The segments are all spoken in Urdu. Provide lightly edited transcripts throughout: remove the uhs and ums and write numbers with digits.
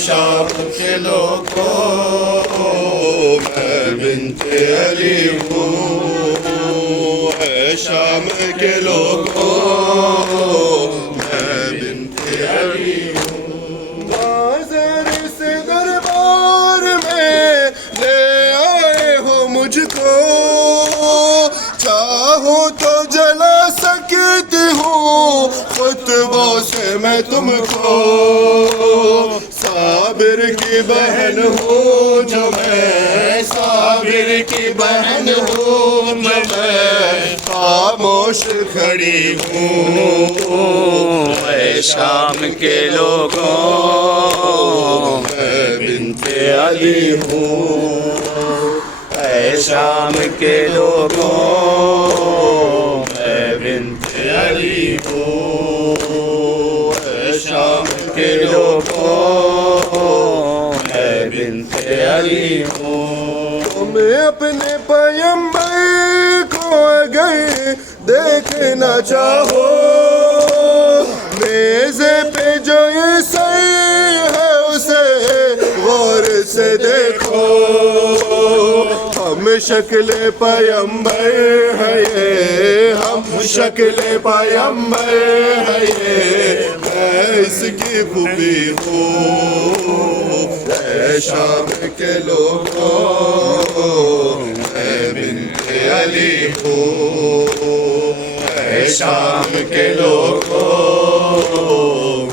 شام کے لوگوں میں بنت علی ہوں، اے شام کے لوگوں میں بنت علی ہوں۔ معذر سے دربار میں لے آئے ہو مجھ کو، چاہو تو جلا سکتی ہوں خطبوں سے میں تم کو۔ صابر کی بہن ہوں جو میں، صابر کی بہن ہوں جو میں، خاموش کھڑی ہوں اے شام کے لوگوں میں بنت علی ہوں، اے شام کے لوگوں میں بنت علی ہوں، اے شام کے لوگوں میں بنت علی ہوں۔ تم اپنے پیمبر کو اگر دیکھنا چاہو، میزے پہ جو یہ سر ہے اسے غور سے دیکھو۔ ہم شکل پیمبر ہے یہ، ہم شکل پیمبر ہے یہ، میں اس کی پھوپھی ہوں اے شام کے لوگوں میں بنت علی ہوں، اے شام کے لوگوں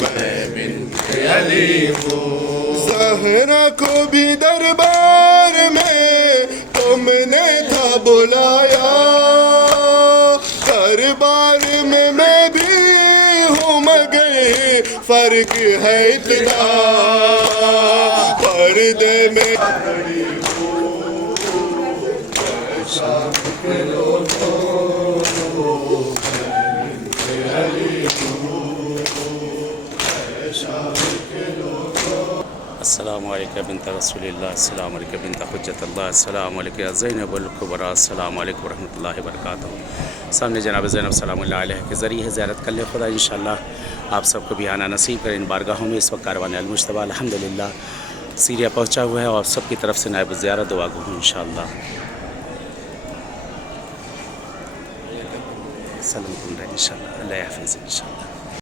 میں بنت علی ہوں۔ زہرا کو بھی دربار میں تم نے تھا بلایا، دربار میں بھی ہوں مگر فرق ہے اتنا، پردے میں کھڑی ہوں اے شام کے لوگوں میں بنت علی ہوں، اے شام کے لوگوں۔ السلام علیکم بنت رسول اللہ، السلام علیکم بنت حجت اللہ، السلام علیکم یا زینب الکبریٰ، السلام علیکم ورحمۃ اللہ وبرکاتہ۔ سامنے جناب زینب سلام اللہ علیہ کے ذریعے زیارت کر لے خدا انشاءاللہ آپ سب کو بھی آنا نصیب کریں ان بارگاہوں میں۔ اس وقت کاروان المجتبیٰ الحمدللہ سیریا پہنچا ہوا ہے اور سب کی طرف سے نائب زیارت دعا گو ہوں انشاءاللہ۔ سلام علیکم انشاءاللہ، اللہ حافظ انشاءاللہ۔